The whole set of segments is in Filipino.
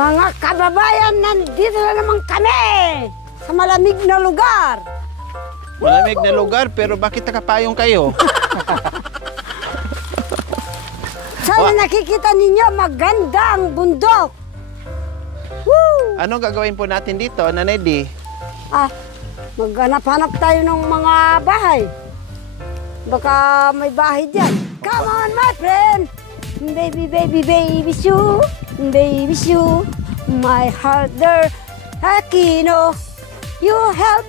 Mga kababayan, nandito na naman kami sa malamig na lugar. Malamig na lugar, pero bakit nakapayong kayo? Sana nakikita ninyo magandang bundok. Woo! Ano gagawin po natin dito, Nanay Di? Maghanap-hanap tayo ng mga bahay. Baka may bahay dyan. Come on, my friend. Baby, baby, baby shoe. Baby shoe. My heart there. Aquino. You help,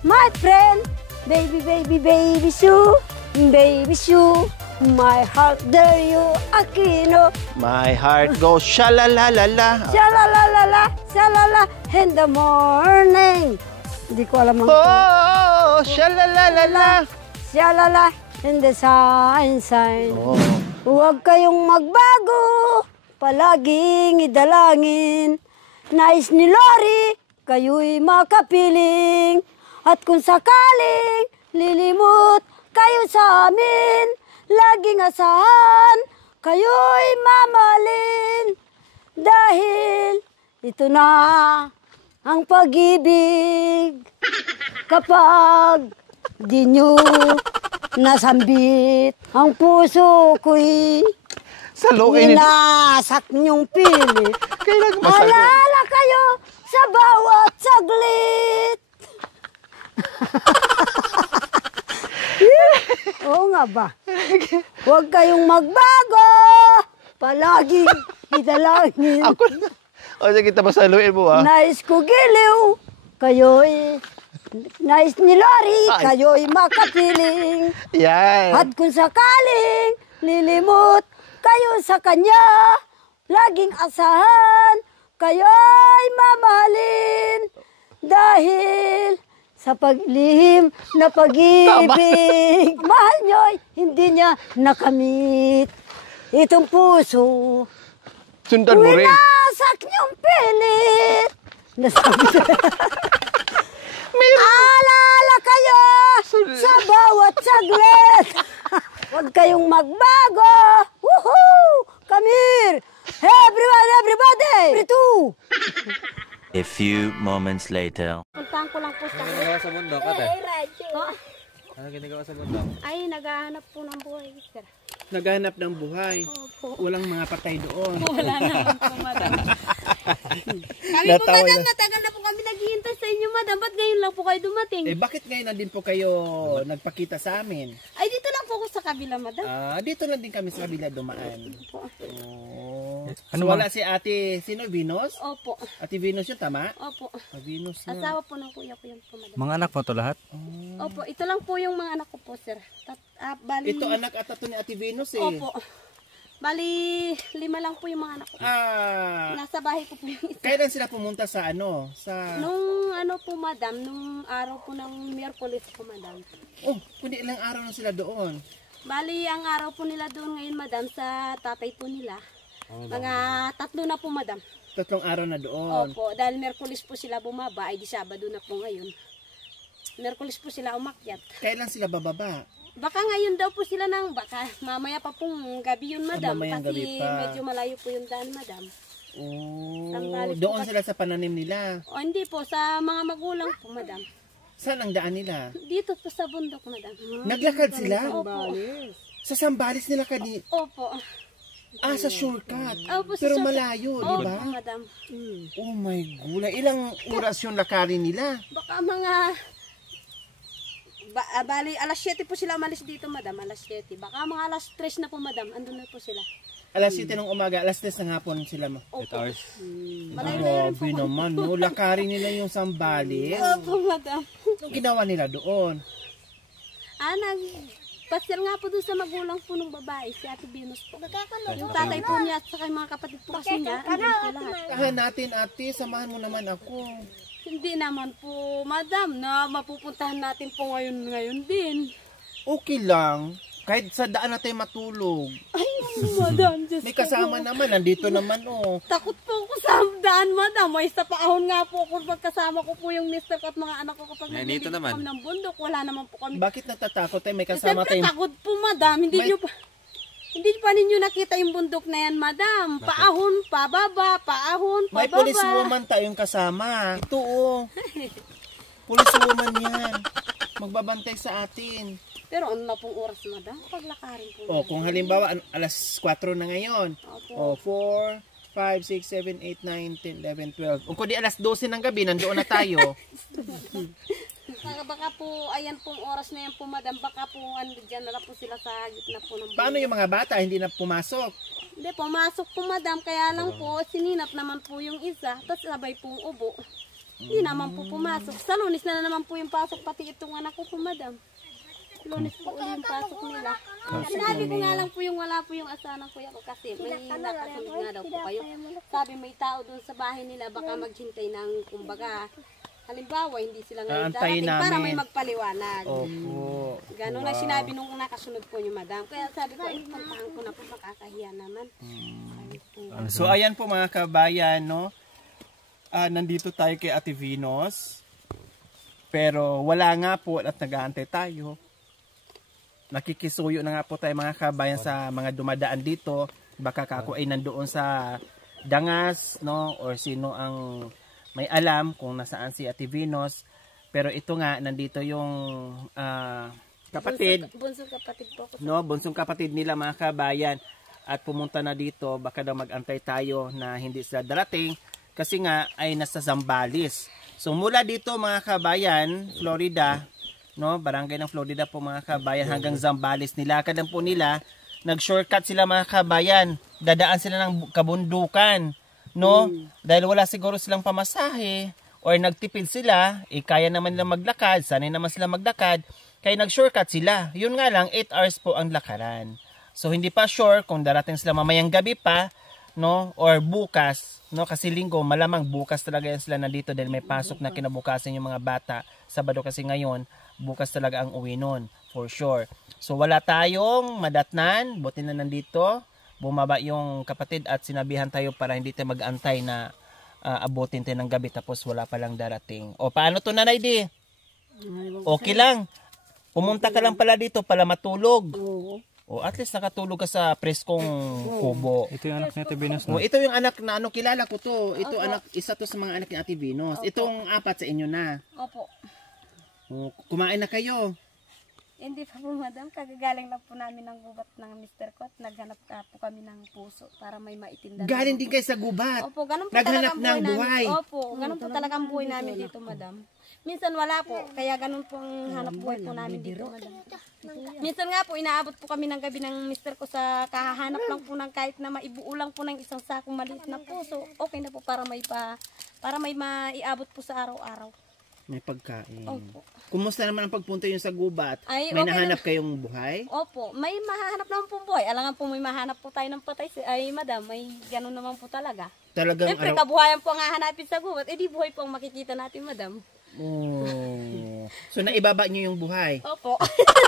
my friend. Baby, baby, baby shoe. Baby shoe. My heart there, you Aquino. My heart goes sha-la-la-la-la. Sha-la-la-la-la. Sha-la-la. In the morning. Hindi ko alam ang... Oh, sha-la-la-la-la. Shalala, in the sunshine. Oh. Huwag kayong magbago, palaging idalangin. Nais ni Lori, kayo'y makapiling. At kung sakaling lilimot kayo sa amin, laging asahan, kayo'y mamahalin. Dahil ito na ang pag-ibig kapag di nyo nasambit ang puso ko'y winasak nyong pilit. Alala kayo sa bawat saglit. Oo nga ba? Huwag kayong magbago, palaging idalangin. Ako na. O sige, tapasaluin mo Nais ko giliw, kayo'y nais ni Lori, kayo'y makapiling. Yan. At kung sakaling lilimot kayo sa kanya, laging asahan, kayo'y mamahalin. Dahil sa paglihim na pag-ibig, mahal nyo'y hindi niya nakamit. Itong puso, sundan mo rin. winasak niyong pilit. Nasabi alala kayo sa bawat saglit. Huwag kayong magbago. Woohoo! Come here. Everyone, everybody. Every two. A few moments later. Puntahan ko lang po sa... Ano ginagawa sa bundok, ate? Ano ginagawa sa bundok? Ay, naghahanap po ng buhay, sir. Naghanap ng buhay. Opo. Walang mga patay doon. Wala naman po, madam. Kami po, madam, matagal na po kami naghihintay sa inyo, madam. Ba't ngayon lang po kayo dumating? Eh, bakit ngayon na din po kayo nagpakita sa amin? Ay, dito lang po ako sa kabila, madam. Dito lang din kami sa kabila dumaan. Opo. Oh. So, wala si ate, sino? Venus? Opo. Ate Venus yun, tama? Opo. Venus na. Asawa po ng kuya ko yun po, madam. Mga anak mo to lahat? Opo, ito lang po yung mga anak ko po, sir. Bali... Ito anak at ito ni ate Venus eh. Opo. Bali, 5 lang po yung mga anak ko. Nasa bahay ko po yung isa. Kailan sila pumunta sa ano? Nung ano po, madam, nung araw po ng Miyerkules po, madam. Oh, kundi ilang araw na sila doon. Bali, ang araw po nila doon ngayon, madam, sa tatay po nila. Mga 3 na po, madam. 3 araw na doon. Opo, dahil Miyerkules po sila bumaba, ay di Sabado na po ngayon. Miyerkules po sila umakyat. Kailan sila bababa? Baka ngayon daw po sila baka mamaya pa pong gabi yun, madam. Mamayang kasi gabi pa. medyo malayo po yung daan, madam. Oh, doon sila sa pananim nila? O hindi po, sa mga magulang po, madam. Saan ang daan nila? Dito po sa bundok, madam. Naglakad sila? Opo. Sa Sambales nila Opo. sa shortcut. Opo, Pero shortcut. malayo, di ba? Opo, madam. Oh my gulay. Ilang oras yung lakarin nila? Baka mga... bali, alas 7 po sila umalis dito, madam. Alas 7. Baka mga alas 3 na po, madam. Andun na po sila. Alas 7 ng umaga, alas 3 ng hapon sila. Opo. 8 hours. Grabe naman, no? Lakarin nila yung Sambales. Opo, madam. Anong ginawa nila doon? Nagpasyal nga po doon sa magulang po ng babae, si Ate Venus po. Yung tatay po niya at saka yung mga kapatid po kasi niya, andun po lahat. Tahan natin, ate. Samahan mo naman ako. Hindi naman po, madam, na mapupuntahan natin po ngayon din. Okay lang. Kahit sa daan na tayo matulog. Ay, madam, Diyos May kasama naman. Nandito naman, oh. Takot po ako sa daan, madam. May sa paahon nga po ako pagkasama ko po yung mister ko at mga anak ko kapag Dito naman. kami ng bundok. Wala naman po kami. Bakit natatakot tayo? May kasama Siyempre, tayo. takot po, madam. Hindi nyo pa... Hindi pa ninyo nakita yung bundok na yan, madam. Paahon, pababa, paahon, May pababa. police woman tayong kasama. Ito oh. Police woman yan. Magbabantay sa atin. Pero ano na pong oras, madam? Paglakarin po. Oh, kung halimbawa alas 4 na ngayon. Oh, 4, 5, 6, 7, 8, 9, 10, 11, 12. Kung di alas 12 ng gabi, nandoon na tayo. Baka po, ayan pong oras na yan po, madam. Baka po, dyan na po sila sa gitna po ng Paano yung mga bata? Hindi na pumasok? Hindi, pumasok po, madam. Kaya lang po, sininap naman po yung isa. Tapos sabay pong ubo. Hindi naman po pumasok. Sa Lunes na naman po yung pasok. Pati itong anak ko po, madam. Lunes po uli yung pasok nila. Sinabi ko nga lang po yung wala po yung asahan ng kuya ko kasi may nakasunod nga daw po kayo. Sabi may tao doon sa bahay nila baka maghintay ng kumbaga. Halimbawa, hindi sila ngayon Aantayin darating para namin. may magpaliwanag. Opo. Ganon lang sinabi nung nakasunod po yung madam. Kaya sabi ko, puntahan ko na po, makakahiya naman. So ayan po mga kabayan, no? Nandito tayo kay Ate Venus. Pero wala nga po at nag-aantay tayo. Nakikisuyo na nga po tayo mga kabayan sa mga dumadaan dito. Baka kako ay nandoon sa dangas, no? Or sino ang may alam kung nasaan si Ate Venus. Pero ito nga, nandito yung kapatid. Bunsong kapatid po ako. No, bunsong kapatid nila mga kabayan. At pumunta na dito, baka daw mag-antay tayo na hindi sila darating. Kasi nga ay nasa Zambales. So mula dito mga kabayan, Florida, no, barangay ng Florida po mga kabayan hanggang Zambales, nilakad lang po nila. Nag-shortcut sila mga kabayan. Dadaan sila ng kabundukan, no? Dahil wala siguro silang pamasahe or nagtipid sila, kaya naman nila maglakad, sanay naman sila maglakad, kaya nag-shortcut sila. Yun nga lang, 8 hours po ang lakaran. So hindi pa sure kung darating sila mamayang gabi pa, no, or bukas, no, kasi linggo, malamang bukas talaga yan sila nandito dahil may pasok na kinabukasan yung mga bata. Sabado kasi ngayon, bukas talaga ang uwi nun, for sure. So wala tayong madatnan, buti na nandito, bumaba yung kapatid at sinabihan tayo para hindi tayo mag-antay na abutin tayo ng gabi tapos wala palang darating. O paano to Nanay Di? Okay lang. Pumunta ka lang pala dito para matulog. O at least nakatulog ka sa preskong kubo. Ito yung anak ni Ate Venus. O ito yung anak na kilala ko to. Ito anak, isa to sa mga anak ni Ate Venus. Itong apat sa inyo na. Opo. O, kumain na kayo. Hindi pa po, madam. Kagagaling lang po namin ng gubat ng Mr. Kot. Naghanap po kami ng puso para may maitinda. Galing din kayo sa gubat. Opo, ganun po Naghanap talagang ng buhay. Namin. Opo, ganun po talagang buhay namin dito, madam. Minsan wala po, kaya ganun po ang hanap buhay po namin dito, madam. Minsan nga po, inaabot po kami ng gabi ng Mr. Ko sa kahahanap lang po ng kahit na maibuo lang po ng isang sakong maliit na puso. Okay na po para may maiabot po sa araw-araw. May pagkain. Opo. Kumusta naman ang pagpunta yun sa gubat? Ay, May okay nahanap kayong buhay? Opo, may mahanap naman po buhay. Alangan po may mahanap po tayo ng patay. Ay, madam, may ganun naman po talaga. Talagang Siyempre, kabuhayan po ang hahanapin sa gubat. Eh, di buhay po ang makikita natin, madam. Oh. So, naibaba nyo yung buhay? Opo.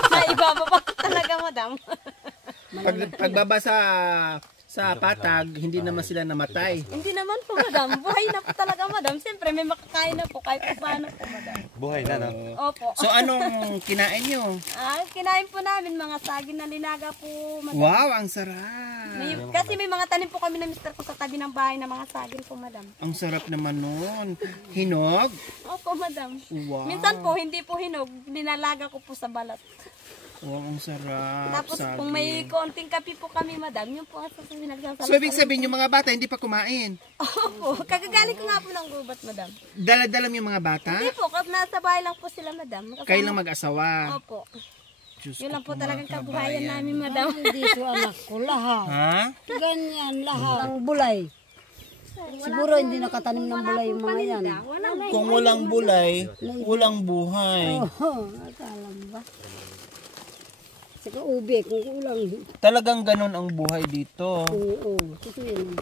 Naibaba pa talaga, madam. Pagbaba sa patag, hindi naman sila namatay. Hindi naman po, madam. Buhay na po talaga, madam. Siyempre, may makakain na po kahit paano po, madam. Buhay na, no? Opo. So, anong kinain nyo? Kinain po namin mga saging na linaga po, madam. Wow, ang sarap. Kasi may mga tanim po kami na Mr. Ko sa tabi ng bahay na mga saging po, madam. Ang sarap naman nun. Hinog? Opo, madam. Wow. Minsan po, hindi po hinog. Dinalaga ko po sa balat. Oh, ang sarap. Tapos sabi. kung may konting kape po kami, madam, yung po sa nagsasalat. So, ibig sabihin, yung mga bata hindi pa kumain? Opo, kagagaling ko nga po ng gubat, madam. Dala-dala yung mga bata? Hindi po, kasi nasa bahay lang po sila, madam. Kayo lang mag-asawa? Opo. Diyos Yun ko lang po mga talagang kabuhayan kabayan. namin, madam. Dito anak ko, lahat. Ha? Ganyan, lahat. Ang bulay. Siguro hindi nakatanim ng bulay yung mga yan. Kung walang bulay, walang buhay. Oo, akala mo ba? Saka ube, kung kulang. Talagang ganun ang buhay dito. Oo, ito yun.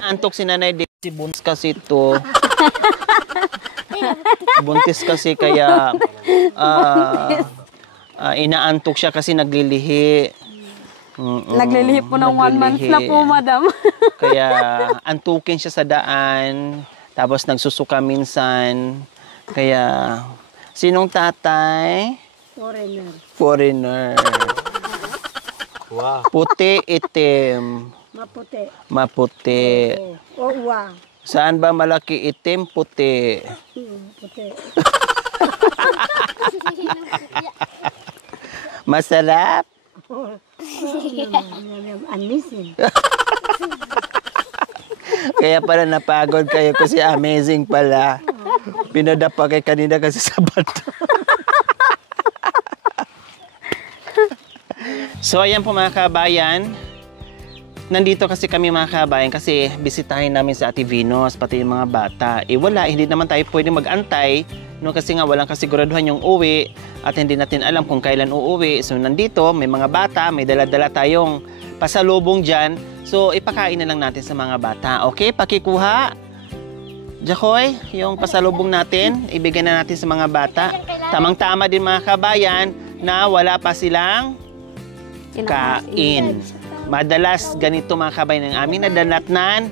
Antok si Nanay Di. Si buntis kasi to. Buntis kasi kaya inaantok siya kasi naglilihi. Naglilihi po ng 1 month na po, madam. Kaya antukin siya sa daan. Tapos nagsusuka minsan. Kaya sinong tatay? Foreigner. Foreigner. Wow. Puti, itim. Maputi. Maputi. Uwa. Saan ba malaki itim, puti? Puti. Masarap? Anisin. Kaya pala napagod kayo kasi amazing pala. Pinadapa kay kanina kasi sa bato. So ayan po mga kabayan. Nandito kasi kami mga kabayan kasi bisitahin namin si Ate Venus pati yung mga bata. Wala, hindi naman tayo pwede mag-antay. No, kasi nga walang kasiguraduhan yung uwi at hindi natin alam kung kailan uuwi. So nandito may mga bata, may dala-dala tayong pasalubong dyan. So ipakain na lang natin sa mga bata. Okay, pakikuha. Jacoy, yung pasalubong natin, ibigay na natin sa mga bata. Tamang-tama din mga kabayan na wala pa silang kain. Madalas ganito mga kabayan ng amin nadalatnan,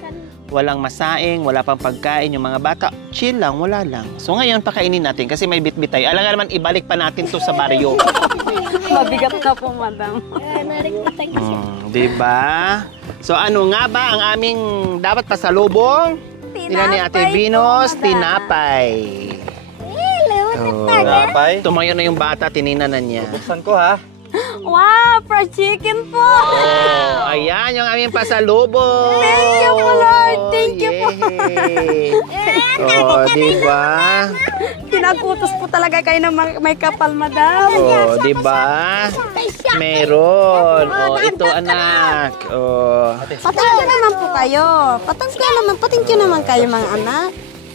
walang masaing, wala pang pagkain, yung mga bata, chill lang, wala lang. So ngayon, pakainin natin kasi may bit-bit tayo. Alam nga naman, ibalik pa natin to sa baryo. Mabigat na po, madam. Diba? So ano nga ba ang aming dapat pasalubong? Tinapay ni Ate Venus, tinapay. Tinapay? Tumayo na yung bata, tinina na niya. Buksan ko ha. Wow, fried chicken po! Oh, ayan yung aming pasalubong. Thank you po, Lord. Thank you po. Oh, diba? Pinagputos po talaga kayo ng may kapal, madam. Oh, diba? Meron. Oh, ito anak. Oh. Patengkyo naman po kayo. Patengkyo naman kayo mga anak.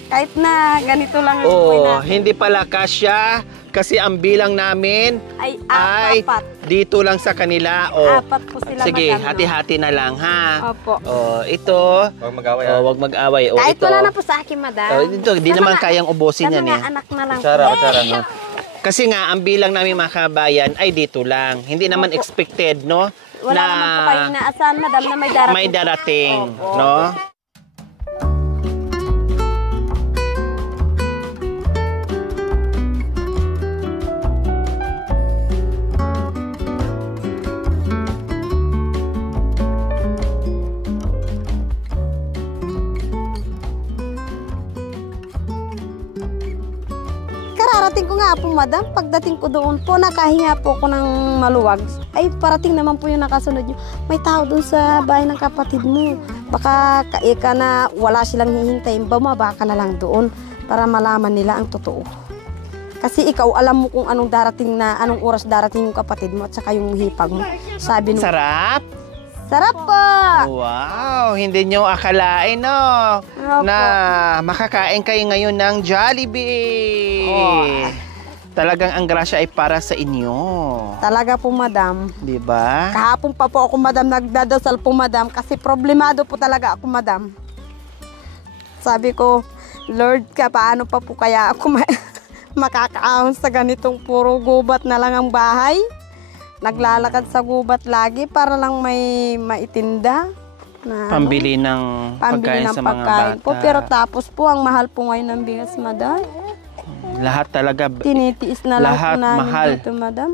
Kahit na ganito lang ang buhay Oh, natin. hindi pala kasya kasi ang bilang namin Ay, ay apat. dito lang sa kanila. Oh. Apat po sila, Sige, madam, no? hati-hati na lang ha. Opo. Oh, ito. Huwag mag-away ha. Oh, wag mag-away. Oh, Kahit ito. wala na po sa akin, madam. Oh, ito, di Sa naman mga- kayang ubusin sa yan mga eh. anak na lang Kutsara, po. kutsara, no? Kasi nga, ang bilang namin mga kabayan ay dito lang. Hindi naman expected, no? Wala naman po kayo inaasahan, madam, na may darating. may darating, Opo. no? Kararating ko nga po, madam. Pagdating ko doon po, nakahinga po ako ng maluwag. Ay, parating naman po yung nakasunod nyo. May tao doon sa bahay ng kapatid mo. Baka ka na wala silang hihintayin, bumaba ka na lang doon para malaman nila ang totoo. Kasi ikaw, alam mo kung anong oras darating yung kapatid mo at saka yung hipag mo. Sabi nung, Sarap? sarap po! Wow! Hindi nyo akalain, no? Opo. Na makakain kayo ngayon ng Jollibee. Oh. Talagang ang grasya ay para sa inyo. Talaga po, madam. Di ba? Kahapon pa po ako, madam, nagdadasal po, madam, kasi problemado po talaga ako, madam. Sabi ko, Lord, paano pa po kaya ako makakaahon sa ganitong puro gubat na lang ang bahay? Naglalakad sa gubat lagi para lang may maitinda. Na, Pambili ng pambili pagkain ng sa mga pagkain bata. po. Pero tapos po, ang mahal po ngayon ng bigas, madam. Lahat talaga. Tinitiis na lang Lahat po namin mahal. dito, madam.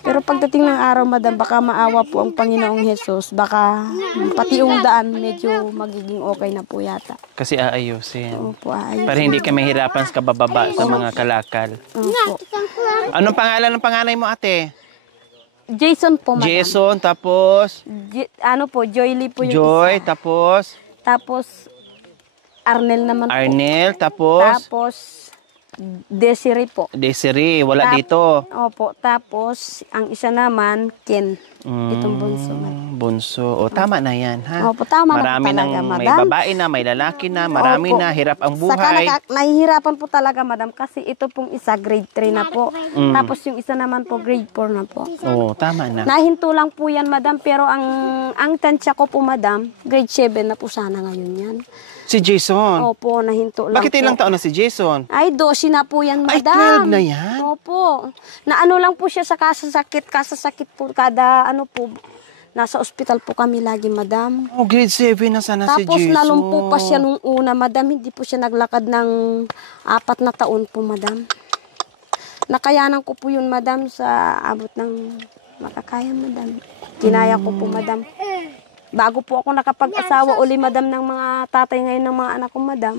Pero pagdating ng araw, madam, baka maawa po ang Panginoong Jesus. Baka pati yung daan medyo magiging okay na po yata. Kasi aayusin. Opo, ayos. Para hindi ka mahirapan sa kabababa sa mga kalakal. Opo. Anong pangalan ng panganay mo, ate? Jason po, madam. Jason, tapos Ano po, Joyly po yung Joy, isa. tapos Tapos, Arnel naman po. Arnel, tapos Tapos, Desiree po. Desiree, wala dito. Opo, tapos, ang isa naman, Ken. Itong bunso, madam. Bunso. O, tama na yan, ha? Opo, tama na Marami po talaga, nang may madam. babae na, may lalaki na, marami Opo. na, hirap ang Saka buhay. nahihirapan po talaga, madam, kasi ito pong isa, grade 3 na po. Tapos yung isa naman po, grade 4 na po. Oo, tama na. Nahinto lang po yan, madam, pero ang tansya ko po, madam, grade 7 na po sana ngayon yan. Si Jason. Opo, nahinto lang Bakit po. ilang taon na si Jason? Ay, 12 na po yan, Ay, madam. 12 na yan? Opo. Naano lang po siya sa kasasakit po, kada ano po, nasa ospital po kami lagi, madam. Oh, grade 7 na sana si Tapos Jason. nalumpo pa siya nung una, madam. Hindi po siya naglakad ng 4 na taon po, madam. Nakayanan ko po yun, madam, sa abot ng makakaya, madam. Kinaya ko po, madam. Bago po ako nakapag-asawa uli, madam, ng mga tatay ngayon ng mga anak ko, madam.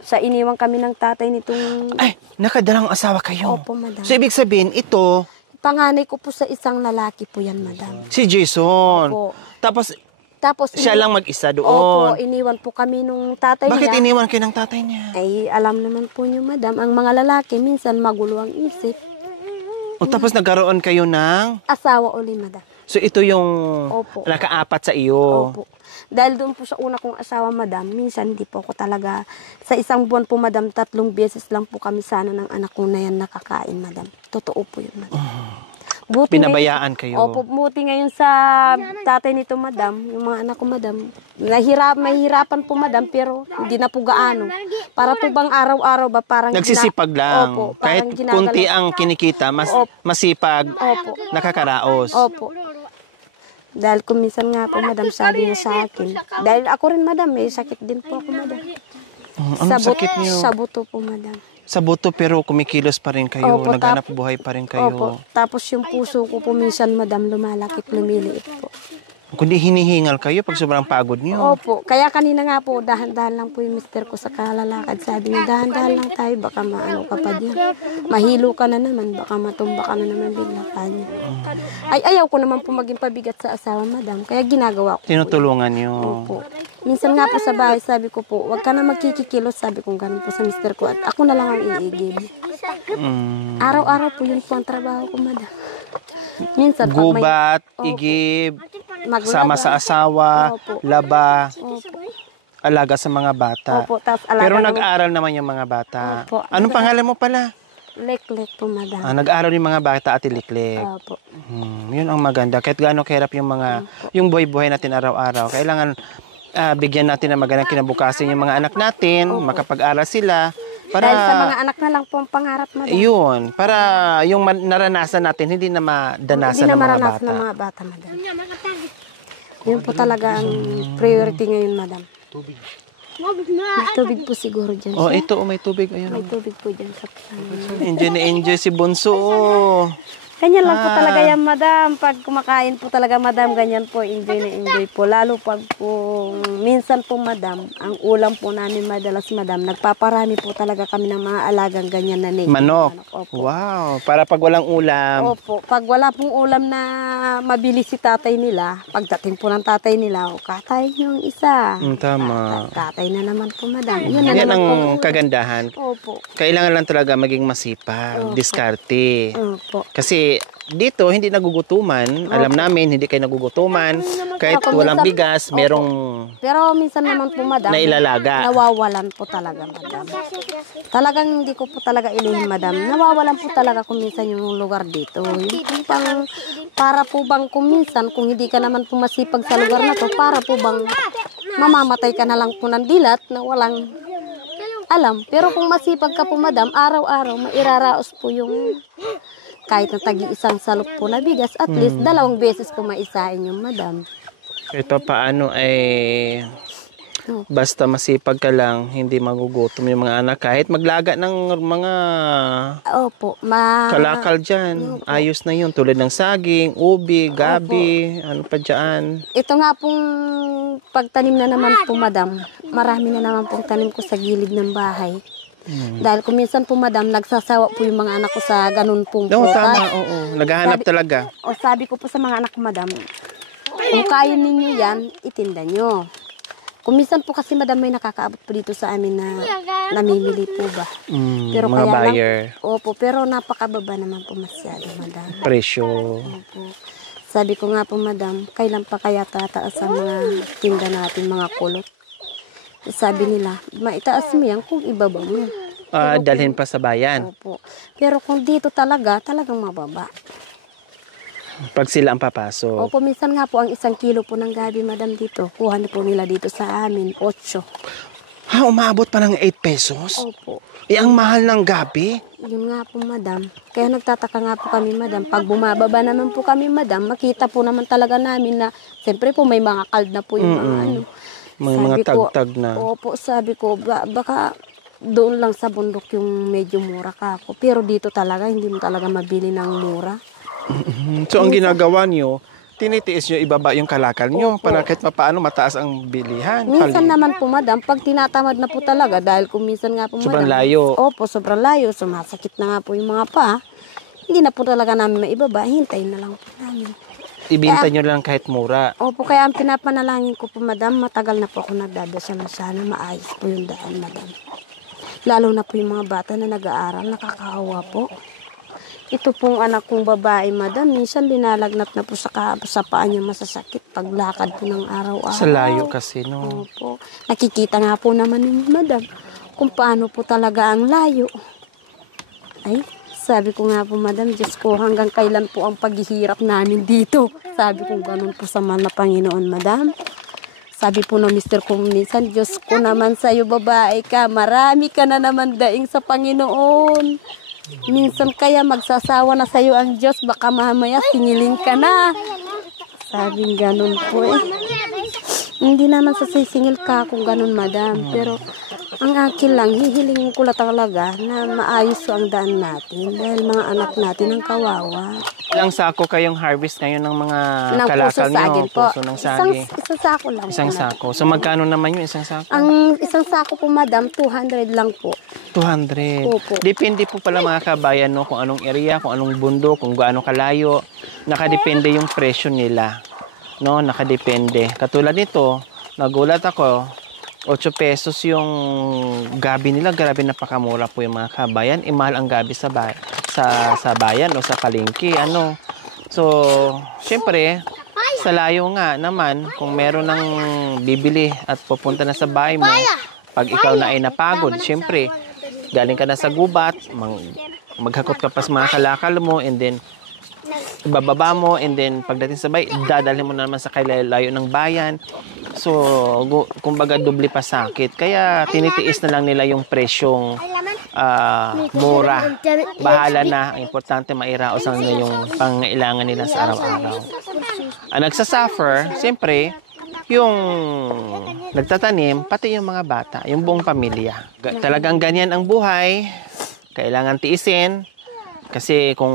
Sa iniwan kami ng tatay nitong... Ay, nakadalang asawa kayo. Opo, madam. So, ibig sabihin, ito, Panganay ko po sa isang lalaki po yan, madam. si Jason. Opo. Tapos, siya lang mag-isa Opo, doon. iniwan po kami nung tatay Bakit niya. iniwan kayo ng tatay niya? Ay, alam naman po niyo, madam, ang mga lalaki minsan magulo ang isip. O tapos nagkaroon kayo ng... Asawa uli, madam. So, ito yung Opo. nakaapat sa iyo. Opo. Dahil doon po sa una kong asawa, madam, minsan hindi po ako talaga, sa isang buwan po, madam, 3 beses lang po kami sana ng anak ko na yan nakakain, madam. Totoo po yun, madam. Buti Pinabayaan kayo. Opo, buti ngayon sa tatay nito, madam, yung mga anak ko, madam, mahirapan po, madam, pero hindi na po gaano. Para po bang araw-araw ba, parang... Nagsisipag lang. Opo, Kahit parang ginagalaw. kunti ang kinikita, masipag, Opo. nakakaraos. Opo. Dahil kung minsan nga po, madam, sabi niya sa akin. Dahil ako rin, madam, may sakit din po ako, madam. Anong sakit niyo? Sa buto po, madam. Sa buto pero kumikilos pa rin kayo, Opo, naghanap buhay pa rin kayo. Opo. Tapos yung puso ko po minsan, madam, lumalakit, lumiliit po. Kundi hinihingal kayo pag sobrang pagod niyo. Opo. Kaya kanina nga po, dahan-dahan lang po yung mister ko sa kalalakad. Sabi niya, dahan-dahan lang tayo, baka maano ka pa diyan. Mahilo ka na naman, baka matumba ka na naman bigla pa niya. Ay, ayaw ko naman po maging pabigat sa asawa, madam. Kaya ginagawa ko. Tinutulungan niyo. Opo. Minsan nga po sa bahay, sabi ko po, wag ka na magkikikilos, sabi ko ganun po sa mister ko. At ako na lang ang iigib. Araw-araw po yun po ang trabaho ko, madam. Minsan, pag may- Gubat, Opo. igib, Maglaba. sama sa asawa, Opo. laba, Opo. alaga sa mga bata. Opo, tapos alaga Pero ng- nag-aaral naman yung mga bata. Opo. Anong pangalan mo pala? Lek-lek po, madam. Nag-aaral yung mga bata at Liklik. Opo. Yun ang maganda. Kahit gaano kahirap yung mga, yung buhay-buhay natin araw-araw. Kailangan bigyan natin ng magandang kinabukasan yung mga anak natin, makapag-aral sila. Para, Dahil sa mga anak na lang po ang pangarap, madam. yun, para yung naranasan natin, hindi na madanasan Hindi na ng mga maranasan bata. ng mga bata, madam. Yun po talaga ang priority ngayon, madam. May tubig po siguro dyan. Oh, siya. ito, may tubig. Ayun. May tubig po dyan sa kasama. Enjoy na enjoy si Bunso. Oh. Ganyan lang po talaga yan, madam. Pag kumakain po talaga, madam, ganyan po, enjoy na enjoy po. Lalo pag po, minsan po, madam, ang ulam po namin madalas, madam, nagpaparami po talaga kami ng mga alagang ganyan na native. Manok. Opo. Wow, para pag walang ulam. Opo. Pag wala pong ulam na mabili si tatay nila, pagdating po ng tatay nila, katay yung isa. Tama. Katay na naman po, madam. Yun na Yan naman ang po. kagandahan. Opo. Kailangan lang talaga maging masipag, Opo. diskarte. Opo. Kasi dito, hindi nagugutuman. Alam namin, hindi kayo nagugutuman. Kahit Opo, walang minsan- bigas, merong Pero minsan naman po, madam, nailalaga. nawawalan po talaga, madam. Talagang hindi ko po talaga ilihim, madam. Nawawalan po talaga kung minsan yung lugar dito. Yung po bang, para po bang kung minsan, kung hindi ka naman po masipag sa lugar na to, para po bang mamamatay ka na lang po ng dilat na walang alam. Pero kung masipag ka po, madam, araw-araw, mairaraos po yung kahit na tagi-isang salok po na bigas, at least 2 beses po maisain yung madam. Ito paano ay basta masipag ka lang, hindi magugutom yung mga anak. Kahit maglaga ng mga Opo, kalakal dyan, ayos na yun. Tulad ng saging, ubi, gabi, ano pa dyan. Ito nga pong pagtanim na naman po, madam. Marami na naman pong tanim ko sa gilid ng bahay. Dahil kung minsan po, madam, nagsasawa po yung mga anak ko sa ganun pong Oo, potas. tama, oo. Naghahanap talaga. O sabi ko po sa mga anak ko, madam, kung kaya ninyo yan, itinda nyo. Kung minsan po kasi, madam, may nakakaabot po dito sa amin na namimili po ba. Mga kaya buyer. Opo, pero napakababa naman po masyado, madam. Presyo. Opo. Sabi ko nga po, madam, kailan pa kaya tataas ang mga tinda natin, mga kulot? Sabi nila, maitaas mo yan kung ibaba mo. Dalhin pa sa bayan. Opo. Pero kung dito talagang mababa. Pag sila ang papasok. Opo, minsan nga po ang 1 kilo po ng gabi, madam, dito. Kuha na po nila dito sa amin, 8. Umabot pa ng 8 pesos? Opo. Ang mahal ng gabi. Yun nga po, madam. Kaya nagtataka nga po kami, madam. Pag bumababa naman po kami, madam, makita po naman talaga namin na, siyempre po may mga kald na po yung mga ano. Mga Sabi ko, tagtag na. Opo, sabi ko, baka doon lang sa bundok yung medyo mura ka ako. Pero dito talaga, hindi mo talaga mabili ng mura. So, ang ginagawa nyo, tinitiis nyo ibaba yung kalakal nyo para kahit paano mataas ang bilihan. Minsan naman po, madam, pag tinatamad na po talaga, dahil kung minsan nga po, Sobrang madam, layo. Opo, sobrang layo. Sumasakit na nga po yung mga paa. Hindi na po talaga namin maibaba. Hintayin na lang po namin. Ibinta nyo lang kahit mura. Opo, kaya ang pinapanalangin ko po, madam, matagal na po ako nagdadasal na sana maayos po yung daan, madam. Lalo na po yung mga bata na nag-aaral, nakakaawa po. Ito pong anak kong babae, madam, minsan linalagnat na po sa paa niya masasakit paglakad po ng araw-araw. Sa layo kasi, no? Opo. Nakikita nga po naman ni madam kung paano po talaga ang layo. Ay, sabi ko nga po, madam, Diyos ko, hanggang kailan po ang paghihirap namin dito? Sabi ko ganun po sa mga Panginoon, madam. Sabi po ng mister ko minsan, Diyos ko naman sa'yo, babae ka, marami ka na naman daing sa Panginoon. Minsan kaya magsasawa na sa'yo ang Diyos, baka mamaya singiling ka na. Sabing ganun po eh. Hindi naman sa sisingil ka kung ganun, madam. Pero ang akin lang, hihilingin ko lang talaga na maayos ang daan natin. Dahil mga anak natin ang kawawa. Ilang sako kayong harvest ngayon ng mga Ng puso kalakal nyo? saging po. Puso ng saging. Isang sako lang. Isang po, sako. So magkano naman yung isang sako? Ang isang sako po, madam, 200 lang po. 200. Opo. Depende po pala mga kabayan, no, kung anong area, kung anong bundok, kung gaano kalayo. Nakadepende yung presyo nila. No, nakadepende. Katulad nito, nagulat ako, 8 pesos yung gabi nila. Grabe, napakamura po yung mga kabayan. Mahal ang gabi sa bayan o sa palengke. Ano? So, syempre, sa layo nga naman, kung meron ng bibili at pupunta na sa bahay mo, pag ikaw na ay napagod, syempre, galing ka na sa gubat, maghakot ka pa sa mga kalakal mo, and then, bababa mo, and then, pagdating sa bahay, dadalhin mo na naman sa layo ng bayan. So, kumbaga, doble pa sakit. Kaya, tinitiis na lang nila yung presyong mura. Bahala na. Ang importante, mairaos ang yung pangailangan nila sa araw-araw. Ang nagsasuffer, siyempre, yung nagtatanim, pati yung mga bata, yung buong pamilya. Talagang ganyan ang buhay. Kailangan tiisin. Kasi kung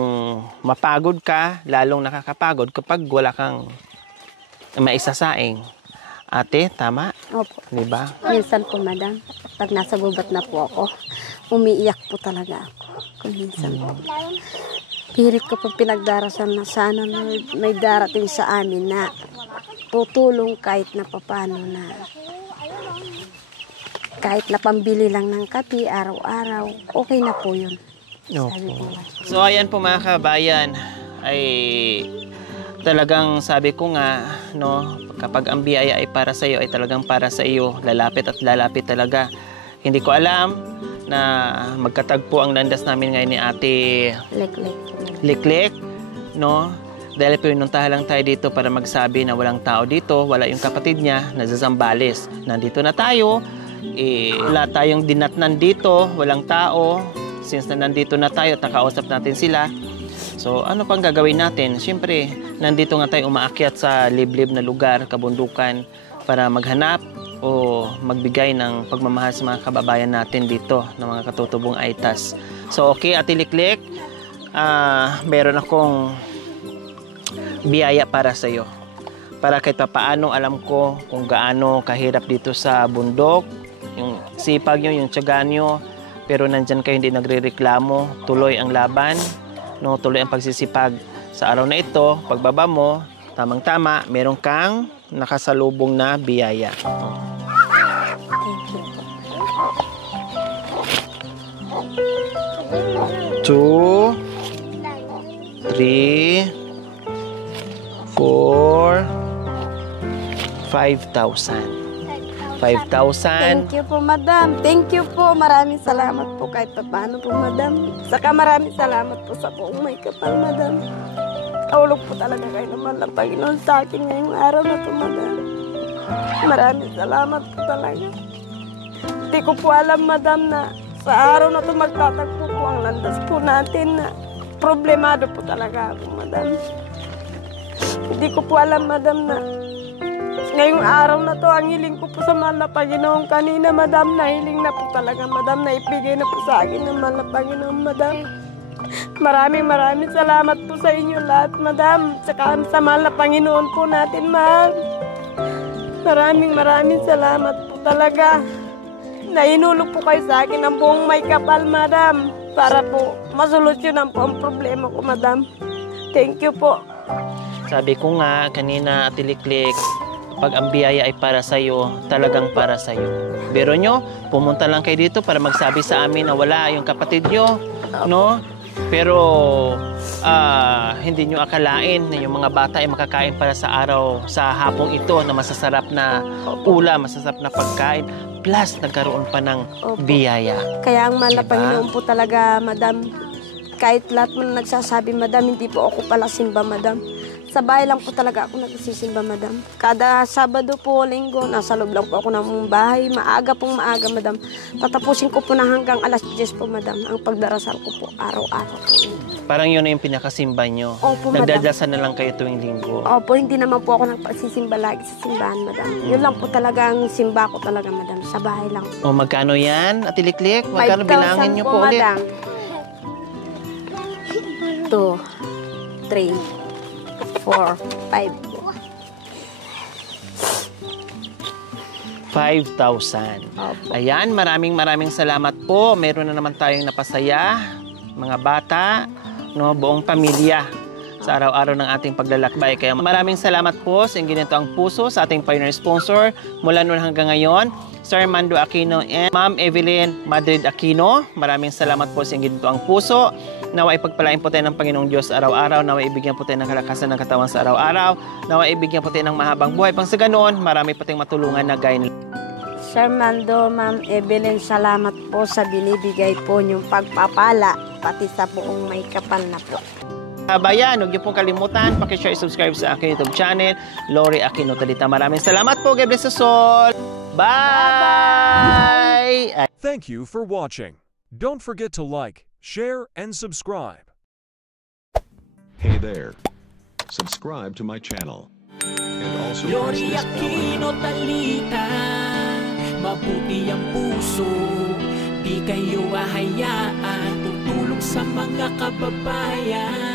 mapagod ka, lalong nakakapagod kapag wala kang maisasaing. Ate, tama? Opo. Diba? Minsan po, madam, pag nasa gubat na po ako, umiiyak po talaga ako. Kung minsan po. Pirit ko po pinagdarasal na sana may darating sa amin na tutulong kahit na papano na kahit na pambili lang ng kape araw-araw, okay na po yun. Sabi ko. So ayan po mga kabayan, ay talagang sabi ko nga, no, kapag ang biyaya ay para sa iyo, ay talagang para sa iyo, lalapit at lalapit talaga. Hindi ko alam na magkatagpo ang landas namin ngayon ni Ate Liklek, no? Dahil pinuntahan lang tayo dito para magsabi na walang tao dito, wala yung kapatid niya na sa Zambales. Nandito na tayo, wala tayong dinatnan dito, walang tao. Since na nandito na tayo at nakausap natin sila, so ano pang gagawin natin? Siyempre, nandito nga tayo umaakyat sa liblib na lugar, kabundukan, para maghanap o magbigay ng pagmamahal sa mga kababayan natin dito, ng mga katutubong Aitas. So okay, Ate Liklek, meron akong biyaya para sa iyo. Para kahit paano alam ko kung gaano kahirap dito sa bundok, yung sipag nyo, yung tiyaga nyo, pero nandyan kayo hindi nagre-reklamo, tuloy ang laban, no, tuloy ang pagsisipag. Sa araw na ito, pagbaba mo, tamang-tama, meron kang nakasalubong na biyaya. Thank you. 2, 3, 4, 5,000. 5,000. Thank you po, madam. Thank you po. Maraming salamat po kahit paano po, madam. Saka maraming salamat po sa buong may kapal, madam. Kaulog po talaga kayo naman ng Panginoon sa akin ngayong araw na ito, madam. Maraming salamat po talaga. Hindi ko po alam, madam, na sa araw na ito magtatagpo po ang landas po natin na problemado po talaga ako, madam. Hindi ko po alam, madam, na ngayong araw na to, ang hiling ko po sa mahal na Panginoon kanina, madam, nahiling na po talaga, madam, na ipigay na po sa akin ng mahal na Panginoon, madam. Maraming salamat po sa sa inyo lahat, madam. Tsaka sa mahal na Panginoon po natin, ma'am. Maraming salamat po talaga. Nainulog po kayo sa akin ang buong may kapal, madam. Para po masolusyonan po ang problema ko, madam. Thank you po. Sabi ko nga kanina, Ate Liklik, pag ang biyaya ay para sa'yo, talagang para sa'yo. Biro nyo, pumunta lang kayo dito para magsabi sa amin na wala yung kapatid nyo, no? Pero hindi nyo akalain na yung mga bata ay makakain para sa araw, sa hapong ito na masasarap na ulam, masasarap na pagkain. Plus, nagkaroon pa ng biyaya. Kaya ang mahal na Diba? Panginoon po talaga, madam. Kahit lahat mo na nagsasabi, madam, hindi po ako pala simba, madam. Sa bahay lang po talaga ako nagsisimba, madam. Kada Sabado po, Linggo, nasa loob lang po ako ng bahay. Maaga, madam. Tatapusin ko po na hanggang alas 10 po, madam. Ang pagdarasal ko po, araw-araw po. Parang yun na yung pinakasimba nyo. Opo, madam. Nagdadasal na lang kayo tuwing linggo. Opo, hindi naman po ako nagpasisimba lagi sa simbahan, madam. Yun lang po talaga ang simba ko talaga, madam. Sa bahay lang. O magkano yan, Ate Liklik? Magkano bilangin nyo po ulit? madam. 2, 3, 4, 5. 5,000. Opo. Ayan, maraming salamat po. Meron na naman tayong napasaya, mga bata, no, buong pamilya sa araw-araw ng ating paglalakbay. Kaya maraming salamat po sa Ginito ang Puso, sa ating pioneer sponsor mula noon hanggang ngayon, Sir Armando Aquino and Ma'am Evelyn Madrid Aquino. Maraming salamat po sa Ginito ang Puso. Nawa ipagpalain po tayo ng Panginoong Diyos araw-araw. Nawa ibigyan po tayo ng kalakasan ng katawan sa araw-araw. Nawa ibigyan po tayo ng mahabang buhay. Pang sa ganoon, marami po tayong matulungan na gaya nila. Sir Mando, Ma'am Evelyn, salamat po sa binibigay po niyong pagpapala, pati sa buong may kapal na po. Kabayan, huwag niyo pong kalimutan, pakishare, subscribe sa aking YouTube channel, Lori Aquino Talita. Maraming salamat po. God bless us all. Bye! Thank you for watching. Don't forget to like, share, and subscribe. Hey there. Subscribe to my channel. And also press Lori this bell icon. Aquino Talita, mabuti ang puso, di kayo ahayaan, tutulong sa mga kababayan.